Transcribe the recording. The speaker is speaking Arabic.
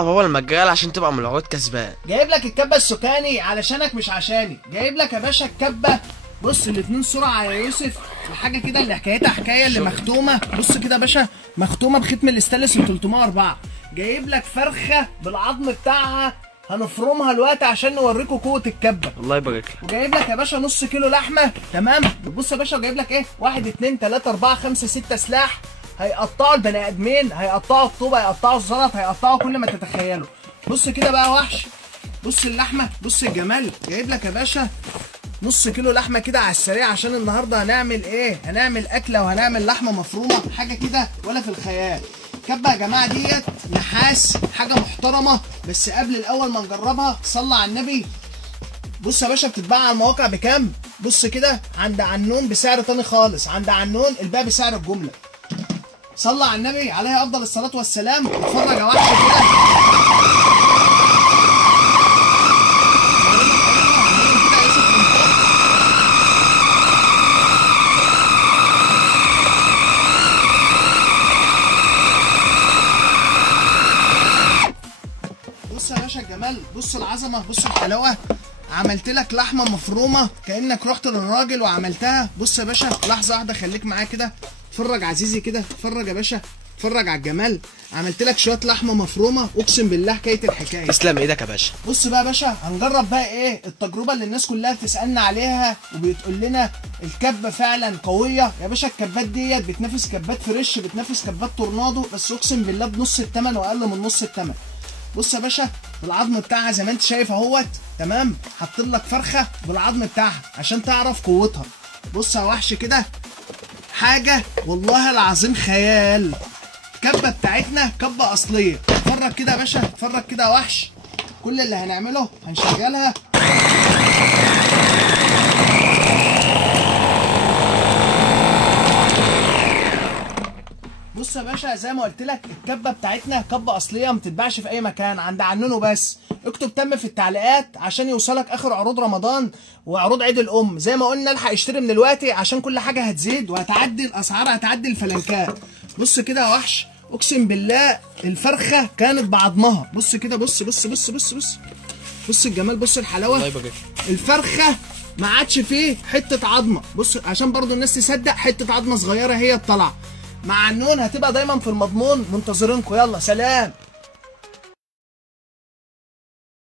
هو المجال عشان تبقى من العروض كسبان. جايب لك الكبه السكاني علشانك مش عشاني. جايب لك يا باشا الكبه، بص الاتنين سرعه يا يوسف، وحاجه كده اللي حكايتها حكايه اللي مختومه. بص كده يا باشا، مختومه بختم الاستانلس ال 304. جايب لك فرخه بالعظم بتاعها هنفرمها دلوقتي عشان نوريكم قوه الكبه. الله يبارك لك. وجايب لك يا باشا نص كيلو لحمه، تمام. بص يا باشا وجايب لك ايه، 1 2 3 4 5 6 سلاح هيقطعوا البني ادمين، هيقطعوا الطوبه، هيقطعوا الزلط، هيقطعوا كل ما تتخيلوا. بص كده بقى وحش، بص اللحمه، بص الجمال. جايب لك يا باشا نص كيلو لحمه كده على السريع عشان النهارده هنعمل ايه؟ هنعمل اكله وهنعمل لحمه مفرومه، حاجه كده ولا في الخيال. كبه يا جماعه ديت نحاس، حاجه محترمه، بس قبل الاول ما نجربها صلى على النبي. بص يا باشا بتتباع على المواقع بكام؟ بص كده عند عنون بسعر تاني خالص، عند عنون الباقي بسعر الجمله. صلى على النبي عليه افضل الصلاه والسلام. اتفرج يا وحش كده. بص يا باشا الجمال، بص العظمه، بص الحلاوه. عملت لك لحمه مفرومه كانك رحت للراجل وعملتها. بص يا باشا لحظه واحده خليك معايا كده، اتفرج عزيزي كده، اتفرج يا باشا، اتفرج على الجمال. عملت لك شويه لحمه مفرومه اقسم بالله حكايه الحكايه. تسلم ايدك يا باشا. بص بقى يا باشا هنجرب بقى ايه التجربه اللي الناس كلها بتسالنا عليها وبتقول لنا الكبه فعلا قويه يا باشا. الكبات ديت بتنافس كبات فريش، بتنافس كبات تورنادو، بس اقسم بالله بنص الثمن واقل من نص الثمن. بص يا باشا بالعظم بتاعها زي ما انت شايف اهوت، تمام. حاطط لك فرخه بالعظم بتاعها عشان تعرف قوتها. بص يا وحش كده، حاجه والله العظيم خيال. الكبه بتاعتنا كبه اصليه. اتفرج كده يا باشا، اتفرج كده يا وحش. كل اللي هنعمله هنشغلها. بص يا باشا زي ما قلت لك الكبه بتاعتنا كبه اصليه ما بتتباعش في اي مكان، عند عنونه بس. اكتب تم في التعليقات عشان يوصلك اخر عروض رمضان وعروض عيد الام. زي ما قلنا الحق اشتري من دلوقتي عشان كل حاجه هتزيد وهتعدي الاسعار، هتعدي الفلنكات. بص كده يا وحش، اقسم بالله الفرخه كانت بعضمها. بص كده، بص بص بص بص بص بص الجمال، بص الحلاوه. الله يبارك. الفرخه ما عادش فيه حته عظمه. بص عشان برضو الناس تصدق، حته عظمه صغيره هي الطلعه. مع النون هتبقى دايما في المضمون. منتظرينكم، يلا سلام.